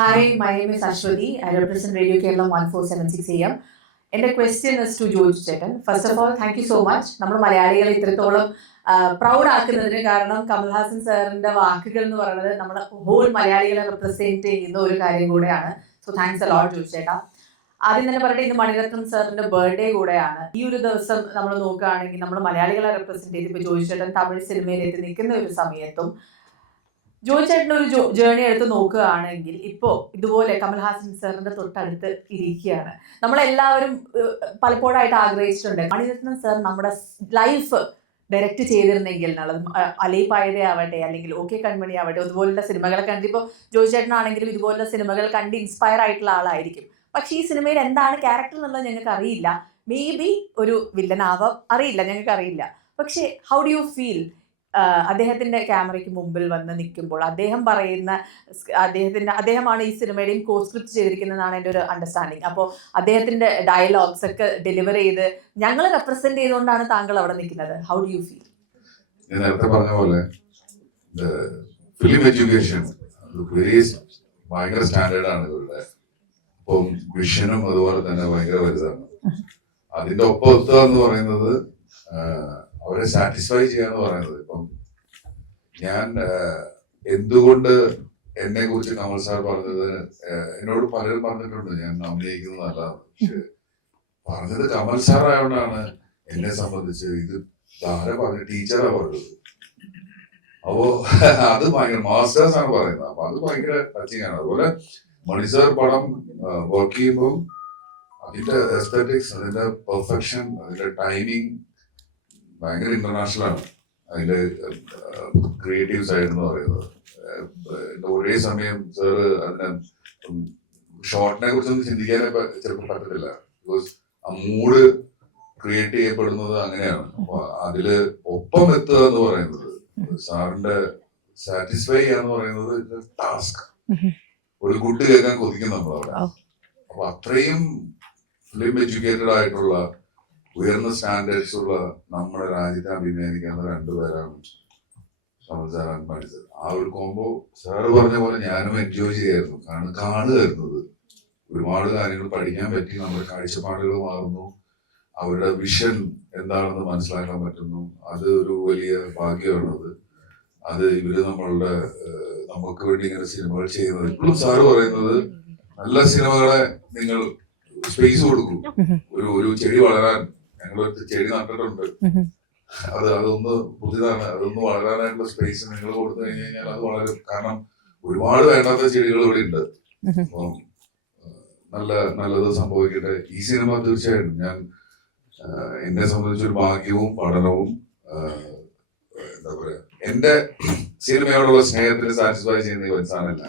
Hi, my name is Ashwati. I represent Radio Kerala 1476 AM. എന്റെ question is to ജോജ് ചേട്ടൻ first of all thank you so much നമ്മൾ മലയാളികളെ ഇത്രത്തോളം proud ആക്കുന്നതിന് കാരണം കമൽഹാസൻ സാറിന്റെ വാക്കുകൾ എന്ന് പറയുന്നത് നമ്മുടെ ഹോൾ മലയാളികളെ റെപ്രസെന്റ് ചെയ്യുന്ന ഒരു കാര്യം കൂടെയാണ്. സോ താങ്ക്സ് അലോട്ട് ജോജ് ചേട്ടാ ആദ്യം തന്നെ പറയട്ടെ ഇന്ന് മണിരത്നം സാറിന്റെ ബർത്ത്ഡേ കൂടെയാണ്. ഈ ഒരു ദിവസം നമ്മൾ നോക്കുകയാണെങ്കിൽ നമ്മൾ മലയാളികളെ റെപ്രസെന്റ് ചെയ്ത് ഇപ്പോൾ ജോജ് ചേട്ടൻ തമിഴ് സിനിമയിലേക്ക് നിൽക്കുന്ന ഒരു സമയത്തും ജോയി ചേട്ടൻ ഒരു ജേണി എടുത്ത് നോക്കുകയാണെങ്കിൽ ഇപ്പോൾ ഇതുപോലെ കമൽഹാസൻ സാറിന്റെ തൊട്ടടുത്ത് ഇരിക്കുകയാണ്. നമ്മളെല്ലാവരും പലപ്പോഴായിട്ട് ആഗ്രഹിച്ചിട്ടുണ്ട് മണിരത്നം സാർ നമ്മുടെ ലൈഫ് ഡയറക്റ്റ് ചെയ്തിരുന്നെങ്കിൽ എന്നുള്ളത് അഹ് അലൈപായതേ ആവട്ടെ അല്ലെങ്കിൽ ഓക്കെ കൺമണി ആവട്ടെ അതുപോലുള്ള സിനിമകൾ കണ്ട് ഇപ്പോൾ ജോയി ചേട്ടനാണെങ്കിലും ഇതുപോലുള്ള സിനിമകൾ കണ്ട് ഇൻസ്പയർ ആയിട്ടുള്ള ആളായിരിക്കും. പക്ഷേ ഈ സിനിമയിൽ എന്താണ് ക്യാരക്ടർ എന്നുള്ളത് ഞങ്ങൾക്ക് അറിയില്ല. മേ ബി ഒരു വില്ലനാവാം അറിയില്ല ഞങ്ങൾക്ക് അറിയില്ല പക്ഷേ ഹൗ ഡു യു ഫീൽ അദ്ദേഹത്തിന്റെ ക്യാമറയ്ക്ക് മുമ്പിൽ വന്ന് നിൽക്കുമ്പോൾ അദ്ദേഹം പറയുന്ന അദ്ദേഹത്തിന്റെ അദ്ദേഹത്തിന്റെ അദ്ദേഹമാണ് ഈ സിനിമയുടെയും കോ സ്ക്രിപ്റ്റ് ചെയ്തിരിക്കുന്നതാണ് എന്റെ ഒരു അണ്ടർസ്റ്റാൻഡിങ് അപ്പോൾ അദ്ദേഹത്തിന്റെ ഡയലോഗ്സ് ഒക്കെ ഡെലിവർ ചെയ്ത് ഞങ്ങൾ റെപ്രസെന്റ് ചെയ്തുകൊണ്ടാണ് താങ്കൾ അവിടെ നിൽക്കുന്നത്. ഹൗ ഡു യു ഫീൽ ഞാൻ നേരത്തെ പറഞ്ഞ പോലെ ഫിലിം എഡ്യൂക്കേഷൻ വെരി ഭയങ്കര സ്റ്റാൻഡേർഡ് ആണ് ഇവരുടെ. അപ്പം വിഷനും അതുപോലെ തന്നെ ഭയങ്കര വലുതാണ്. അതിന്റെ ഒപ്പം എന്ന് പറയുന്നത് അവരെ സാറ്റിസ്ഫൈ ചെയ്യാന്ന് പറയുന്നത്. ഇപ്പം ഞാൻ എന്തുകൊണ്ട് എന്നെ കുറിച്ച് കമൽ സാർ പറഞ്ഞത് എന്നോട് പലരും പറഞ്ഞിട്ടുണ്ട്. ഞാൻ അഭിനയിക്കുന്നതല്ല പക്ഷെ പറഞ്ഞത് കമൽ സാർ ആയതുകൊണ്ടാണ് എന്നെ സംബന്ധിച്ച് ഇത് താരെ പറഞ്ഞ ടീച്ചറാ പറഞ്ഞത്. അപ്പോ അത് ഭയങ്കര മാസ്റ്റേഴ്സ് ആണ് പറയുന്നത്. അപ്പൊ അത് ഭയങ്കര ടച്ചിങ് ആണ്. അതുപോലെ മണി സാർ പടം വർക്ക് ചെയ്യുമ്പോൾ അതിന്റെ എസ്തറ്റിക്സ് അതിന്റെ പെർഫെക്ഷൻ അതിന്റെ ടൈമിങ് ഭയങ്കര ഇന്റർനാഷണൽ ആണ്. അതിന്റെ ക്രിയേറ്റീവ് സൈഡ് എന്ന് പറയുന്നത്. ഒരേ സമയം സാർ അതിനെ ഷോർട്ടിനെ കുറിച്ചൊന്നും ചിന്തിക്കാനേ ചിലപ്പോൾ പറ്റത്തില്ല. ബിക്കോസ് ആ മൂഡ് ക്രിയേറ്റ് ചെയ്യപ്പെടുന്നത് അങ്ങനെയാണ്. അപ്പൊ അതിൽ ഒപ്പം എത്തുക എന്ന് പറയുന്നത് സാറിന്റെ സാറ്റിസ്ഫൈ ചെയ്യാന്ന് പറയുന്നത് ടാസ്ക് ഒരു കുട്ടി കേൾക്കാൻ കൊതിക്കും നമ്മൾ അവിടെ അപ്പൊ അത്രയും ഫിലിം എഡ്യൂക്കേറ്റഡ് ആയിട്ടുള്ള ഉയർന്ന സ്റ്റാൻഡേർഡ്സ് ഉള്ള നമ്മുടെ രാജ്യത്തെ അഭിനയിക്കുന്ന രണ്ടുപേരാണ് കമൽ പഠിച്ചത് ആ ഒരു കോംബോ സാറ് പറഞ്ഞ പോലെ ഞാനും എൻജോയ് ചെയ്യായിരുന്നു. കാരണം കാണുകയായിരുന്നത് ഒരുപാട് കാര്യങ്ങൾ പഠിക്കാൻ പറ്റി. നമ്മുടെ കാഴ്ചപ്പാടുകൾ മാറുന്നു. അവരുടെ വിഷൻ എന്താണെന്ന് മനസ്സിലാക്കാൻ പറ്റുന്നു. അത് ഒരു വലിയ ഭാഗ്യമാണത്. അത് ഇവർ നമ്മളുടെ നമുക്ക് വേണ്ടി ഇങ്ങനെ സിനിമകൾ ചെയ്യുന്നത്. ഇപ്പോഴും സാറ് പറയുന്നത് നല്ല സിനിമകളെ നിങ്ങൾ സ്പേസ് കൊടുക്കും. ഒരു ഒരു ചെടി വളരാൻ ഞങ്ങൾ ഒരു ചെടി നട്ടിട്ടുണ്ട്. അത് അതൊന്ന് പുതിയതാണ്. അതൊന്ന് വളരാനായിട്ടുള്ള സ്പേസ് നിങ്ങൾ കൊടുത്തു കഴിഞ്ഞു കഴിഞ്ഞാൽ അത് വളരും. കാരണം ഒരുപാട് വേണ്ടാത്ത ചെടികൾ ഇവിടെ ഉണ്ട്. നല്ല നല്ലത് സംഭവിക്കട്ടെ. ഈ സിനിമ തീർച്ചയായിട്ടും ഞാൻ എന്നെ എന്നെ സംബന്ധിച്ചൊരു ഭാഗ്യവും പഠനവും എന്താ പറയാ എന്റെ സിനിമയോടുള്ള സ്നേഹത്തിന് സാറ്റിസ്ഫൈ ചെയ്യുന്ന ഒരു സാധനമല്ല.